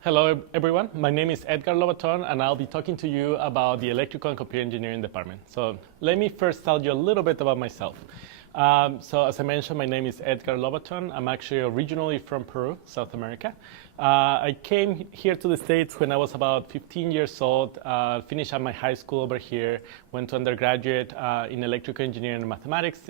Hello, everyone. My name is Edgar Lobaton, and I'll be talking to you about the Electrical and Computer Engineering department. So let me first tell you a little bit about myself. So as I mentioned, my name is Edgar Lobaton. I'm actually originally from Peru, South America. I came here to the States when I was about 15 years old, finished up my high school over here, went to undergraduate in electrical engineering and mathematics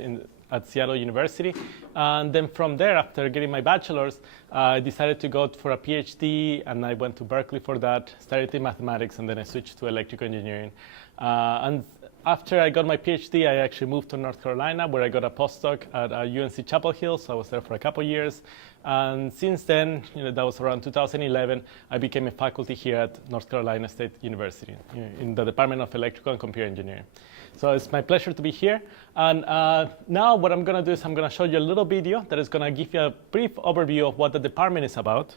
at Seattle University. And then from there, after getting my bachelor's, I decided to go for a PhD, and I went to Berkeley for that, studied in mathematics, and then I switched to electrical engineering. And after I got my PhD, I actually moved to North Carolina, where I got a postdoc at UNC Chapel Hill, so I was there for a couple years. And since then, that was around 2011, I became a faculty here at North Carolina State University in the Department of Electrical and Computer Engineering. So it's my pleasure to be here. And now what I'm going to do is I'm going to show you a little video that is going to give you a brief overview of what the department is about.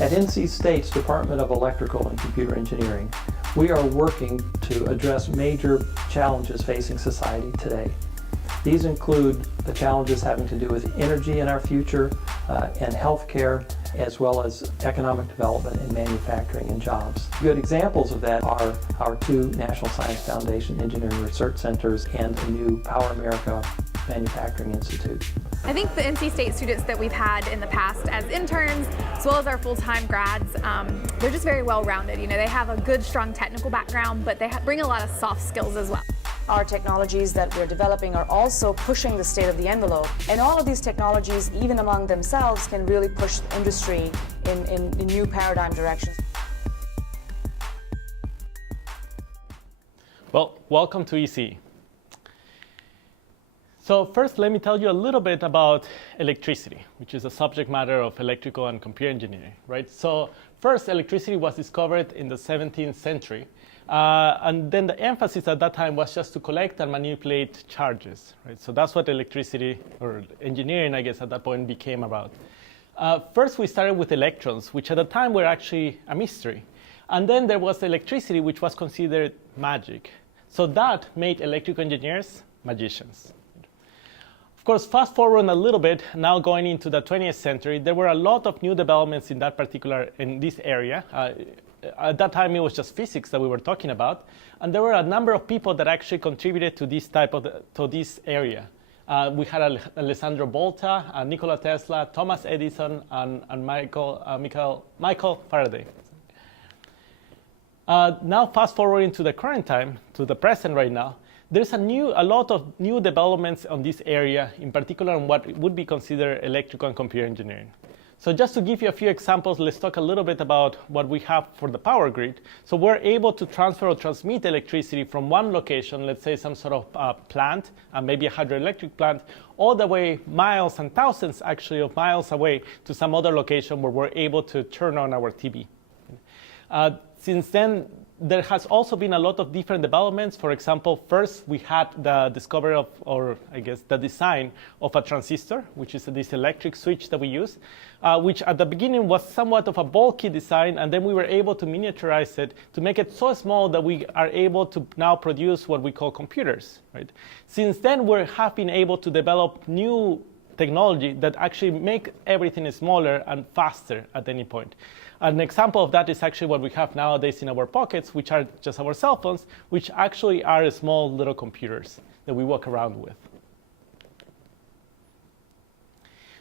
At NC State's Department of Electrical and Computer Engineering, we are working to address major challenges facing society today. These include the challenges having to do with energy in our future and healthcare, as well as economic development and manufacturing and jobs. Good examples of that are our two National Science Foundation Engineering Research Centers and a new Power America Manufacturing Institute. I think the NC State students that we've had in the past as interns, as well as our full-time grads, they're just very well-rounded. They have a good, strong technical background, but they bring a lot of soft skills as well. Our technologies that we're developing are also pushing the state of the envelope. And all of these technologies, even among themselves, can really push the industry in new paradigm directions. Well, welcome to ECE. So first, let me tell you a little bit about electricity, which is a subject matter of electrical and computer engineering, right? So first, electricity was discovered in the 17th century. And then the emphasis at that time was just to collect and manipulate charges, right? So that's what electricity, or engineering, I guess, at that point became about. First, we started with electrons, which at the time were actually a mystery. And then there was electricity, which was considered magic. So that made electrical engineers magicians. Of course, fast forward a little bit, now going into the 20th century, there were a lot of new developments in this area. At that time, it was just physics that we were talking about, and there were a number of people that actually contributed to this area. We had Alessandro Volta, Nikola Tesla, Thomas Edison, and Michael Faraday. Now, fast forwarding to the current time, to the present right now, there's a lot of new developments on this area, in particular on what would be considered electrical and computer engineering. So just to give you a few examples, let's talk a little bit about what we have for the power grid. So we're able to transfer or transmit electricity from one location, let's say some sort of plant, maybe a hydroelectric plant, all the way miles and thousands actually of miles away to some other location where we're able to turn on our TV. Since then, there has also been a lot of different developments. For example, first we had the discovery of, or I guess the design of a transistor, which is this electric switch that we use, which at the beginning was somewhat of a bulky design, and then we were able to miniaturize it to make it so small that we are able to now produce what we call computers, right? Since then, we have been able to develop new technology that actually make everything smaller and faster at any point. An example of that is actually what we have nowadays in our pockets, which are just our cell phones, which actually are small little computers that we walk around with.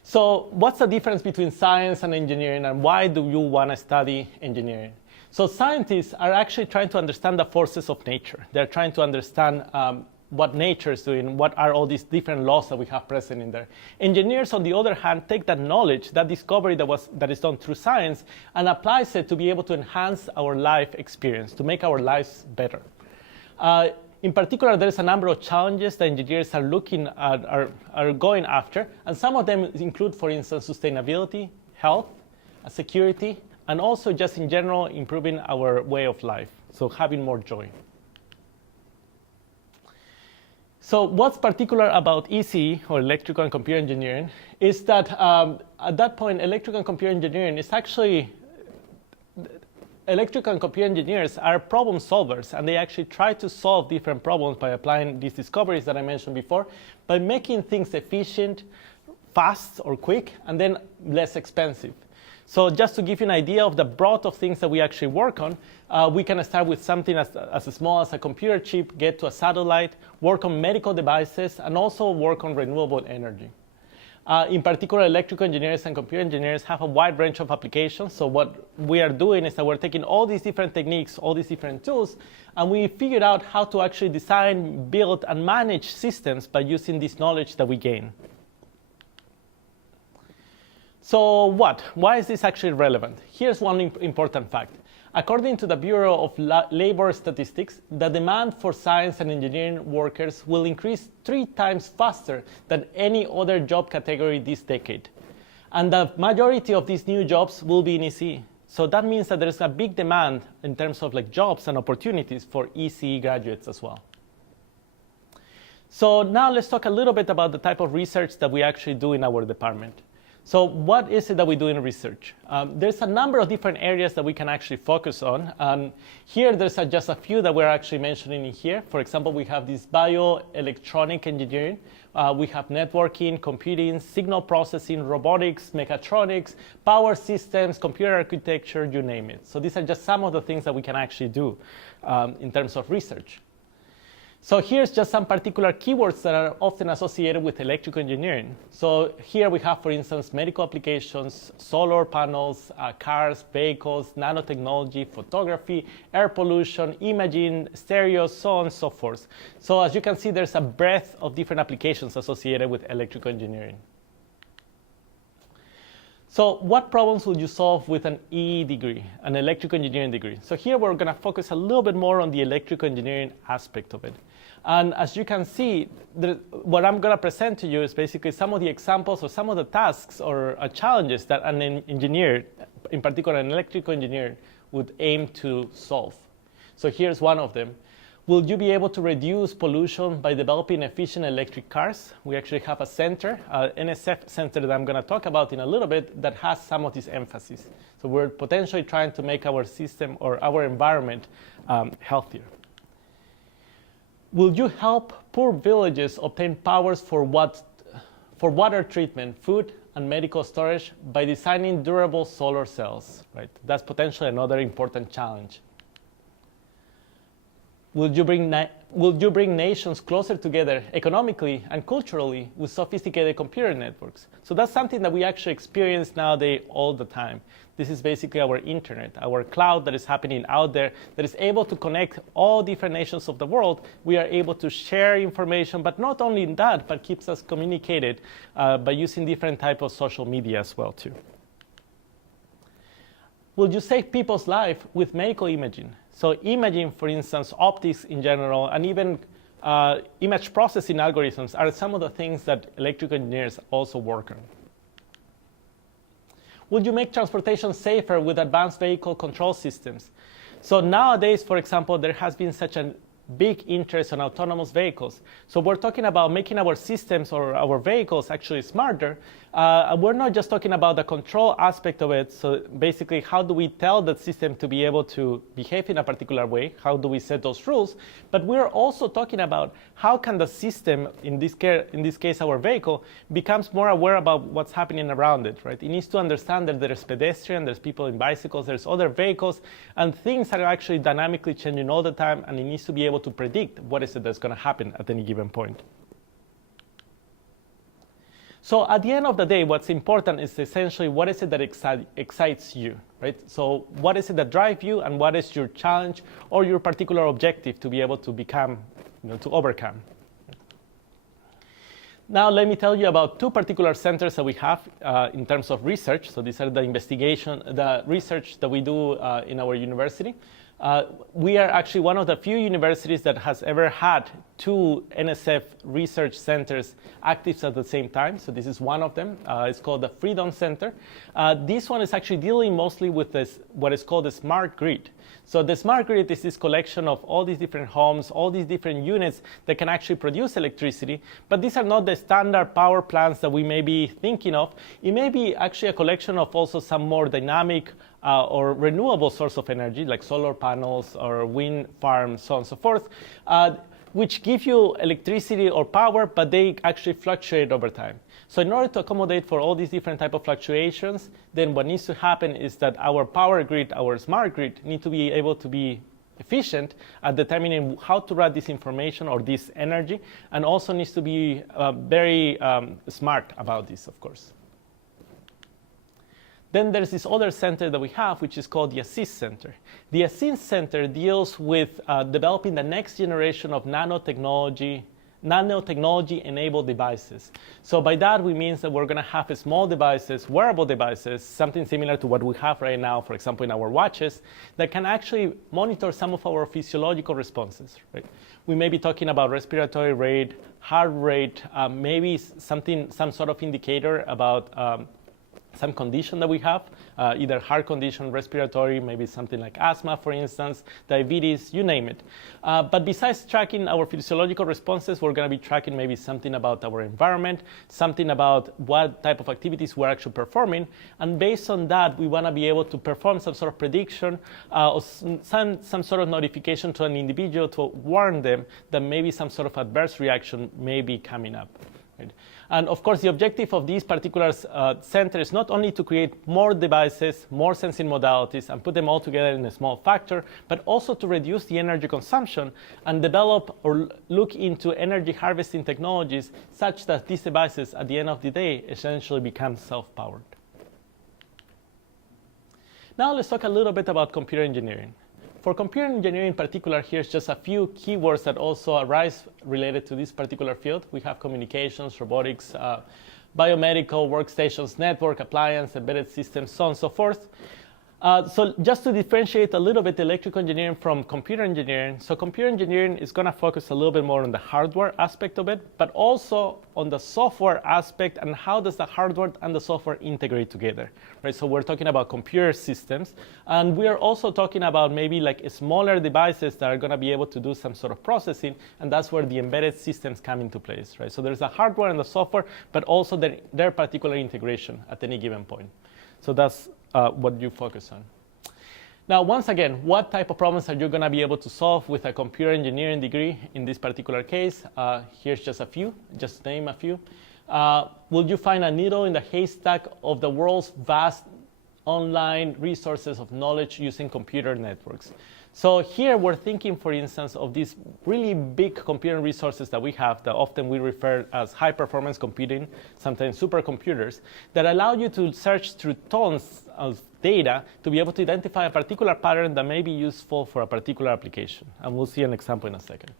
So what's the difference between science and engineering, and why do you want to study engineering? So scientists are actually trying to understand the forces of nature. They're trying to understand what nature is doing, what are all these different laws that we have present in there. Engineers, on the other hand, take that knowledge, that discovery that is done through science, and applies it to be able to enhance our life experience, to make our lives better. In particular, there's a number of challenges that engineers are looking at, are going after, and some of them include, for instance, sustainability, health, security, and also just in general, improving our way of life, so having more joy. So what's particular about ECE, or Electrical and Computer Engineering, is that at that point, electrical and computer engineering is actually electrical and computer engineers are problem solvers, and they actually try to solve different problems by applying these discoveries that I mentioned before, by making things efficient, fast or quick, and then less expensive. So just to give you an idea of the breadth of things that we actually work on, we can start with something as small as a computer chip, get to a satellite, work on medical devices, and also work on renewable energy. In particular, electrical engineers and computer engineers have a wide range of applications. So what we are doing is that we're taking all these different techniques, all these different tools, and we figured out how to actually design, build, and manage systems by using this knowledge that we gain. So why is this actually relevant? Here's one important fact. According to the Bureau of Labor Statistics, the demand for science and engineering workers will increase 3 times faster than any other job category this decade. And the majority of these new jobs will be in ECE. So that means that there's a big demand in terms of jobs and opportunities for ECE graduates as well. So now let's talk a little bit about the type of research that we actually do in our department. So what is it that we do in research? There's a number of different areas that we can actually focus on. And here there's just a few that we're actually mentioning in here. For example, we have this bioelectronic engineering. We have networking, computing, signal processing, robotics, mechatronics, power systems, computer architecture, you name it. So these are just some of the things that we can actually do in terms of research. So here's just some particular keywords that are often associated with electrical engineering. So here we have, for instance, medical applications, solar panels, cars, vehicles, nanotechnology, photography, air pollution, imaging, stereo, so on and so forth. So as you can see, there's a breadth of different applications associated with electrical engineering. So what problems will you solve with an EE degree, an electrical engineering degree? So here we're going to focus a little bit more on the electrical engineering aspect of it. And as you can see, what I'm going to present to you is basically some of the examples or some of the tasks or challenges that an engineer, in particular an electrical engineer, would aim to solve. So here's one of them. Will you be able to reduce pollution by developing efficient electric cars? We actually have a center, NSF center that I'm going to talk about in a little bit, that has some of this emphasis. So we're potentially trying to make our system or our environment healthier. Will you help poor villages obtain powers for water treatment, food, and medical storage by designing durable solar cells? Right? That's potentially another important challenge. Will you bring nations closer together economically and culturally with sophisticated computer networks? So that's something that we actually experience nowadays all the time. This is basically our internet, our cloud that is happening out there that is able to connect all different nations of the world. We are able to share information, but not only that, but keeps us communicated by using different types of social media as well too. Will you save people's life with medical imaging? So imaging, for instance, optics in general, and even image processing algorithms are some of the things that electrical engineers also work on. Would you make transportation safer with advanced vehicle control systems? So nowadays, for example, there has been such a big interest on autonomous vehicles. So we're talking about making our systems or our vehicles actually smarter. We're not just talking about the control aspect of it. So basically, how do we tell the system to be able to behave in a particular way? How do we set those rules? But we're also talking about how can the system, in this case our vehicle, becomes more aware about what's happening around it, right? It needs to understand that there's pedestrians, there's people in bicycles, there's other vehicles, and things are actually dynamically changing all the time, and it needs to be able to predict what is it that's going to happen at any given point. So at the end of the day, what's important is essentially what is it that excites you, right? So what is it that drives you, and what is your challenge or your particular objective to be able to become, to overcome. Now let me tell you about 2 particular centers that we have in terms of research. So these are the research that we do in our university. We are actually one of the few universities that has ever had 2 NSF research centers active at the same time. So this is one of them. It's called the Freedom Center. This one is actually dealing mostly with what is called the smart grid. So the smart grid is this collection of all these different homes, all these different units that can actually produce electricity. But these are not the standard power plants that we may be thinking of. It may be actually a collection of also some more dynamic or renewable source of energy, like solar panels or wind farms, so on and so forth, which give you electricity or power, but they actually fluctuate over time. So in order to accommodate for all these different type of fluctuations, then what needs to happen is that our power grid, our smart grid, need to be able to be efficient at determining how to route this information or this energy, and also needs to be very smart about this, of course. Then there's this other center that we have, which is called the ECE Center. The ECE Center deals with developing the next generation of nanotechnology-enabled devices. So by that, we mean that we're going to have small devices, wearable devices, something similar to what we have right now, for example, in our watches, that can actually monitor some of our physiological responses. Right? We may be talking about respiratory rate, heart rate, maybe some sort of indicator about some condition that we have, either heart condition, respiratory, maybe something like asthma, for instance, diabetes, you name it. But besides tracking our physiological responses, we're going to be tracking maybe something about our environment, something about what type of activities we're actually performing. And based on that, we want to be able to perform some sort of prediction or some sort of notification to an individual to warn them that maybe some sort of adverse reaction may be coming up. Right? And of course, the objective of these particular centers is not only to create more devices, more sensing modalities, and put them all together in a small factor, but also to reduce the energy consumption and develop or look into energy harvesting technologies such that these devices, at the end of the day, essentially become self-powered. Now let's talk a little bit about computer engineering. For computer engineering in particular, here's just a few keywords that also arise related to this particular field. We have communications, robotics, biomedical, workstations, network, appliance, embedded systems, so on and so forth. So just to differentiate a little bit electrical engineering from computer engineering, so computer engineering is going to focus a little bit more on the hardware aspect of it, but also on the software aspect and how does the hardware and the software integrate together. Right? So we're talking about computer systems, and we're also talking about maybe like smaller devices that are going to be able to do some sort of processing, and that's where the embedded systems come into place. Right? So there's the hardware and the software, but also their particular integration at any given point. So that's what you focus on. Now, once again, what type of problems are you going to be able to solve with a computer engineering degree in this particular case? Here's just a few, just name a few. Will you find a needle in the haystack of the world's vast online resources of knowledge using computer networks? So here we're thinking, for instance, of these really big computer resources that we have that often we refer as high-performance computing, sometimes supercomputers, that allow you to search through tons of data to be able to identify a particular pattern that may be useful for a particular application. And we'll see an example in a second.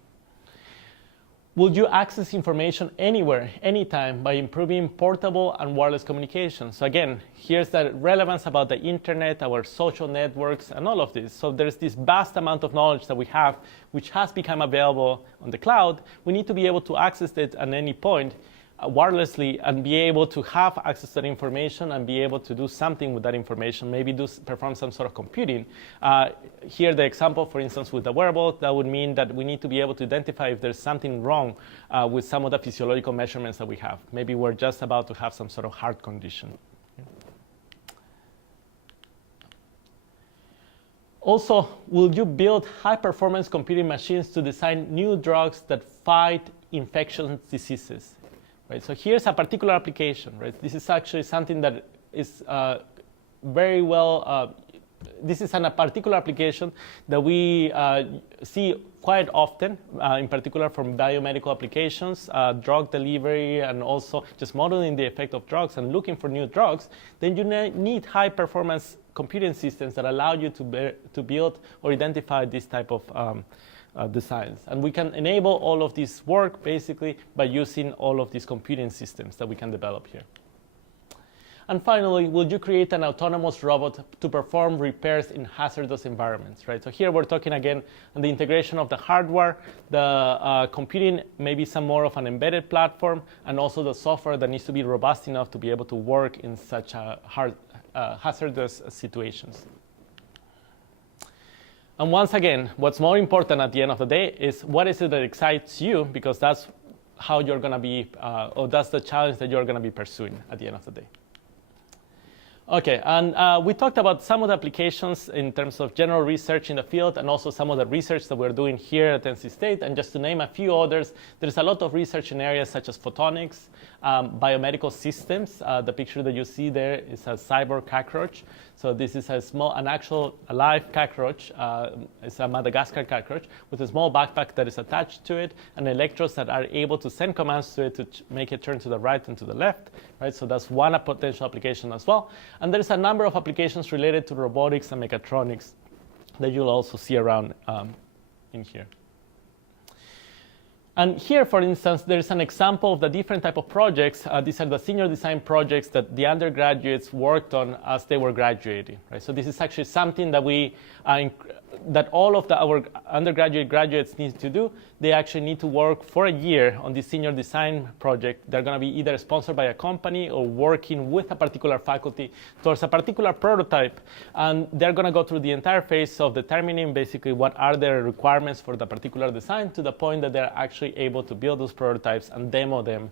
Will you access information anywhere, anytime, by improving portable and wireless communication? So again, here's the relevance about the internet, our social networks, and all of this. So there's this vast amount of knowledge that we have, which has become available on the cloud. We need to be able to access it at any point wirelessly and be able to have access to that information and be able to do something with that information, maybe perform some sort of computing. Here the example, for instance, with the wearable, that would mean that we need to be able to identify if there's something wrong with some of the physiological measurements that we have. Maybe we're just about to have some sort of heart condition. Also, will you build high-performance computing machines to design new drugs that fight infectious diseases? Right, so here's a particular application. Right? This is actually something that is very well, this is a particular application that we see quite often, in particular from biomedical applications, drug delivery, and also just modeling the effect of drugs and looking for new drugs. Then you need high-performance computing systems that allow you to build or identify this type of designs. And we can enable all of this work basically by using all of these computing systems that we can develop here. And finally, will you create an autonomous robot to perform repairs in hazardous environments? Right? So here we're talking again on the integration of the hardware, the computing, maybe some more of an embedded platform, and also the software that needs to be robust enough to be able to work in such hazardous situations. And once again, what's more important at the end of the day is what is it that excites you, because that's how you're going to be, or that's the challenge that you're going to be pursuing at the end of the day. Okay, and we talked about some of the applications in terms of general research in the field and also some of the research that we're doing here at NC State. And just to name a few others, there's a lot of research in areas such as photonics, biomedical systems. The picture that you see there is a cyborg cockroach. So this is an actual alive cockroach. It's a Madagascar cockroach with a small backpack that is attached to it and electrodes that are able to send commands to it to make it turn to the right and to the left. Right? So that's one potential application as well. And there's a number of applications related to robotics and mechatronics that you'll also see around in here. And here, for instance, there's an example of the different type of projects. These are the senior design projects that the undergraduates worked on as they were graduating. Right? So this is actually something that that all of our undergraduate graduates need to do. They actually need to work for a year on this senior design project. They're going to be either sponsored by a company or working with a particular faculty towards a particular prototype. And they're going to go through the entire phase of determining basically what are their requirements for the particular design to the point that they're actually able to build those prototypes and demo them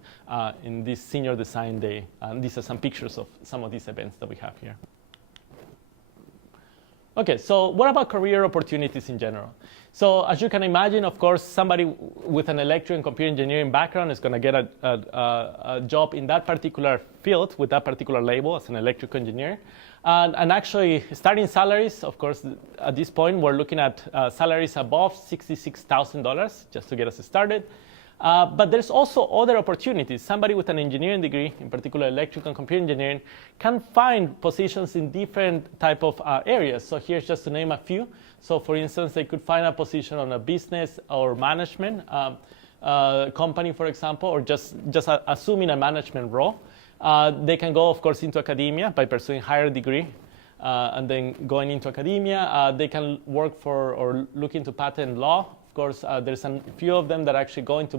in this senior design day. And these are some pictures of some of these events that we have here. Okay, so what about career opportunities in general? So as you can imagine, of course, somebody with an electrical and computer engineering background is going to get a job in that particular field with that particular label as an electrical engineer. And actually, starting salaries, of course, at this point, we're looking at salaries above $66,000 just to get us started. But there's also other opportunities. Somebody with an engineering degree, in particular electrical and computer engineering, can find positions in different type of areas. So here's just to name a few. So for instance, they could find a position on a business or management company, for example, or just assuming a management role. They can go, of course, into academia by pursuing higher degree. And then going into academia, they can work for or look into patent law. Of course, there's a few of them that actually go into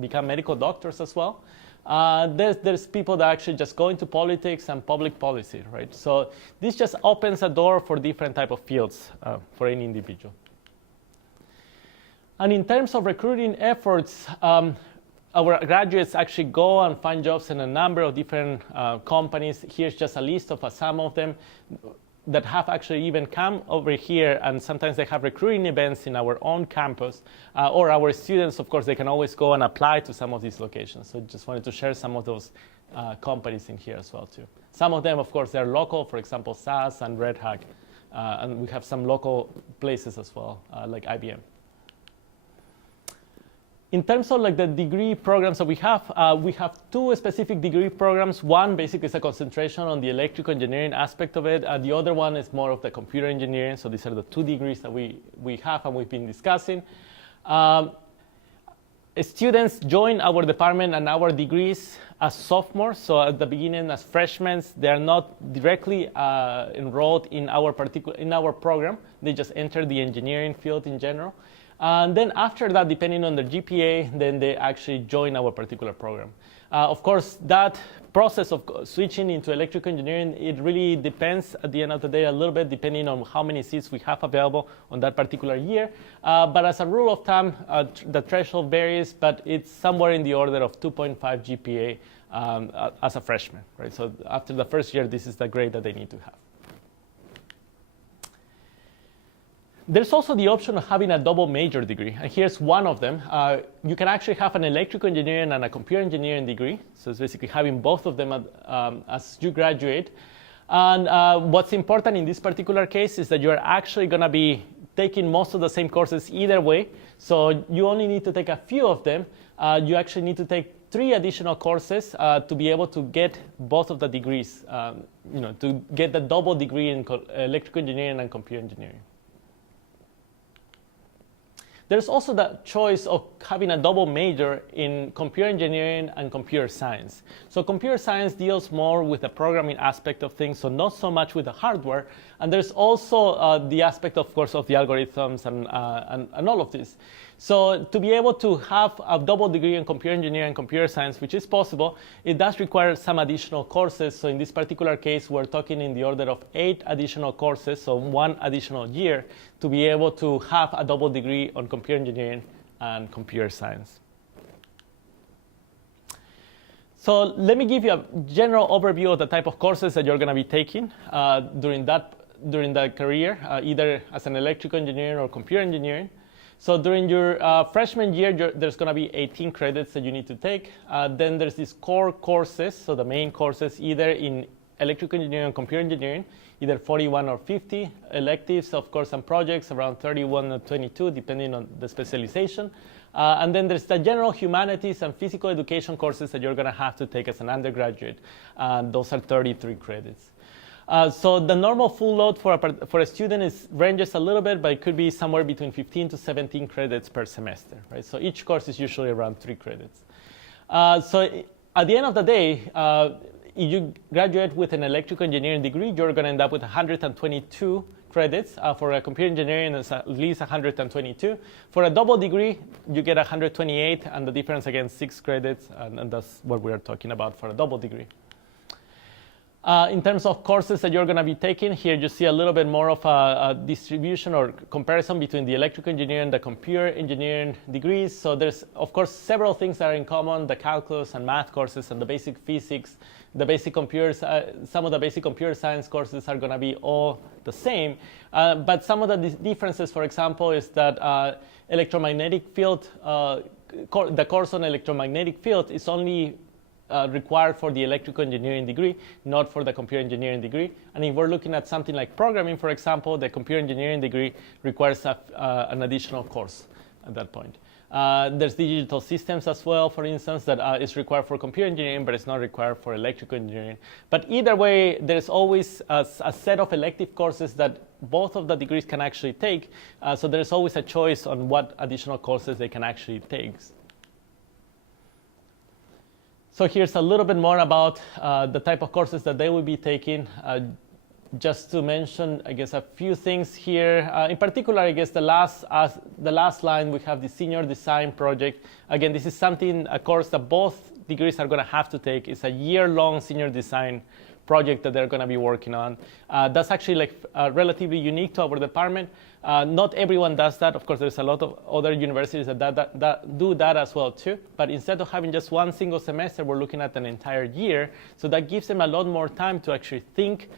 become medical doctors as well. There's people that actually just go into politics and public policy, right? So this just opens a door for different type of fields for any individual. And in terms of recruiting efforts, our graduates actually go and find jobs in a number of different companies. Here's just a list of some of them that have actually even come over here, and sometimes they have recruiting events in our own campus, or our students, of course, they can always go and apply to some of these locations. So just wanted to share some of those companies in here as well too. Some of them, of course, they're local, for example, SAS and Red Hat, and we have some local places as well, like IBM. In terms of like the degree programs that we have two specific degree programs. One basically is a concentration on the electrical engineering aspect of it. The other one is more of the computer engineering. So these are the two degrees that we have and we've been discussing. Students join our department and our degrees as sophomores. So at the beginning as freshmen, they are not directly enrolled in our program. They just enter the engineering field in general. And then after that, depending on their GPA, then they actually join our particular program. Of course, that process of switching into electrical engineering, it really depends at the end of the day a little bit depending on how many seats we have available on that particular year. But as a rule of thumb, the threshold varies, but it's somewhere in the order of 2.5 GPA as a freshman, right? So after the first year, this is the grade that they need to have. There's also the option of having a double major degree, and here's one of them. You can actually have an electrical engineering and a computer engineering degree, so it's basically having both of them as you graduate. And what's important in this particular case is that you're actually going to be taking most of the same courses either way, so you only need to take a few of them. You actually need to take 3 additional courses to be able to get both of the degrees, to get the double degree in electrical engineering and computer engineering. There's also the choice of having a double major in computer engineering and computer science. So computer science deals more with the programming aspect of things, so not so much with the hardware. And there's also the aspect, of course, of the algorithms and all of this. So to be able to have a double degree in computer engineering and computer science, which is possible, it does require some additional courses. So in this particular case, we're talking in the order of 8 additional courses, so 1 additional year, to be able to have a double degree on computer engineering and computer science. So let me give you a general overview of the type of courses that you're going to be taking during that career, either as an electrical engineer or computer engineering. So during your freshman year, there's going to be 18 credits that you need to take. Then there's these core courses, so the main courses either in electrical engineering or computer engineering, either 41 or 50 electives, of course, and projects around 31 or 22, depending on the specialization. And then there's the general humanities and physical education courses that you're going to have to take as an undergraduate. Those are 33 credits. So the normal full load for a student ranges a little bit, but it could be somewhere between 15 to 17 credits per semester, right? So each course is usually around 3 credits. So at the end of the day, if you graduate with an electrical engineering degree, you're going to end up with 122 credits. For a computer engineering, it's at least 122. For a double degree, you get 128, and the difference, again, 6 credits, and that's what we're talking about for a double degree. In terms of courses that you're going to be taking, here you see a little bit more of a distribution or comparison between the electrical engineering and the computer engineering degrees. So there's, of course, several things that are in common: the calculus and math courses and the basic physics, the basic computers. Some of the basic computer science courses are going to be all the same. But some of the differences, for example, is that electromagnetic field, the course on electromagnetic field is only required for the electrical engineering degree, not for the computer engineering degree. And if we're looking at something like programming, for example, the computer engineering degree requires an additional course at that point. There's digital systems as well, for instance, that is required for computer engineering, but it's not required for electrical engineering. But either way, there's always a set of elective courses that both of the degrees can actually take. So there's always a choice on what additional courses they can actually take. So here's a little bit more about the type of courses that they will be taking. Just to mention, I guess, a few things here. In particular, I guess the last line, we have the senior design project. Again, this is a course that both degrees are going to have to take. It's a year-long senior design project that they're going to be working on. That's actually relatively unique to our department. Not everyone does that. Of course, there's a lot of other universities that do that as well too. But instead of having just one single semester, we're looking at an entire year. So that gives them a lot more time to actually think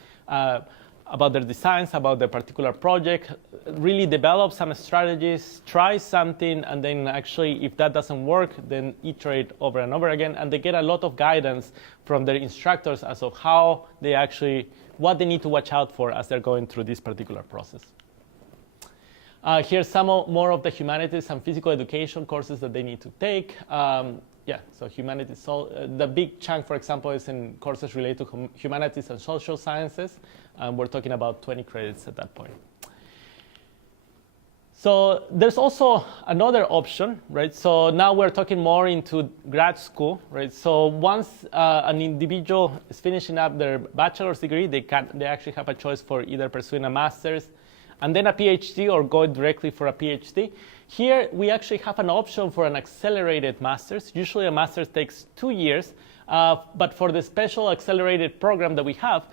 about their designs, about their particular project, really develop some strategies, try something, and then actually, if that doesn't work, then iterate over and over again. And they get a lot of guidance from their instructors as of what they need to watch out for as they're going through this particular process. Here's some more of the humanities and physical education courses that they need to take. So humanities, the big chunk, for example, is in courses related to humanities and social sciences. We're talking about 20 credits at that point. So there's also another option, right? So now we're talking more into grad school, right? So once an individual is finishing up their bachelor's degree, they actually have a choice for either pursuing a master's and then a PhD or go directly for a PhD. Here, we actually have an option for an accelerated master's. Usually a master's takes 2 years, but for the special accelerated program that we have,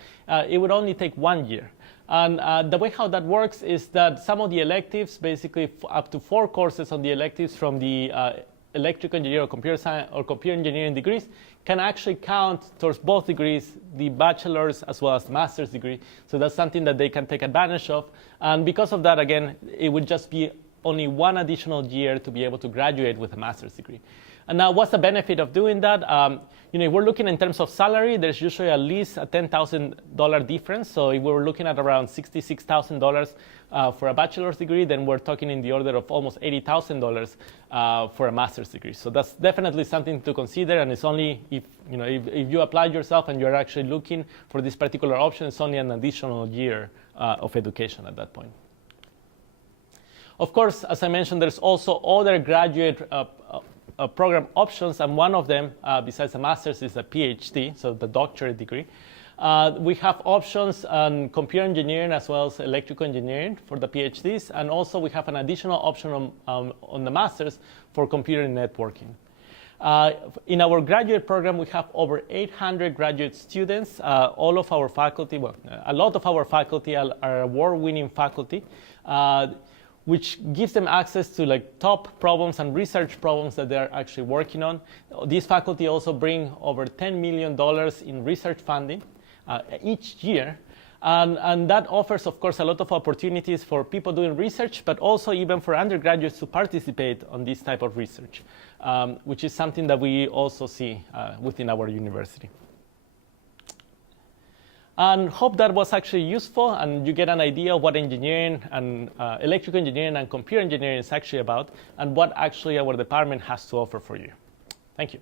it would only take 1 year. And the way how that works is that some of the electives, basically up to 4 courses on the electives from the electrical engineering or computer science or computer engineering degrees can actually count towards both degrees, the bachelor's as well as the master's degree. So that's something that they can take advantage of. And because of that, again, it would just be only 1 additional year to be able to graduate with a master's degree. And now, what's the benefit of doing that? If we're looking in terms of salary, there's usually at least a $10,000 difference. So if we were looking at around $66,000 for a bachelor's degree, then we're talking in the order of almost $80,000 for a master's degree. So that's definitely something to consider. And it's only if you applied yourself and you're actually looking for this particular option, it's only an additional year of education at that point. Of course, as I mentioned, there's also other graduate program options, and one of them, besides the master's, is a PhD, so the doctorate degree. We have options on computer engineering as well as electrical engineering for the PhDs, and also we have an additional option on the master's for computer networking. In our graduate program, we have over 800 graduate students. All of our faculty, a lot of our faculty are award-winning faculty. which gives them access to like top problems and research problems that they're actually working on. These faculty also bring over $10 million in research funding each year. And that offers, of course, a lot of opportunities for people doing research, but also even for undergraduates to participate on this type of research, which is something that we also see within our university. And hope that was actually useful, and you get an idea of what engineering and electrical engineering and computer engineering is actually about, and what actually our department has to offer for you. Thank you.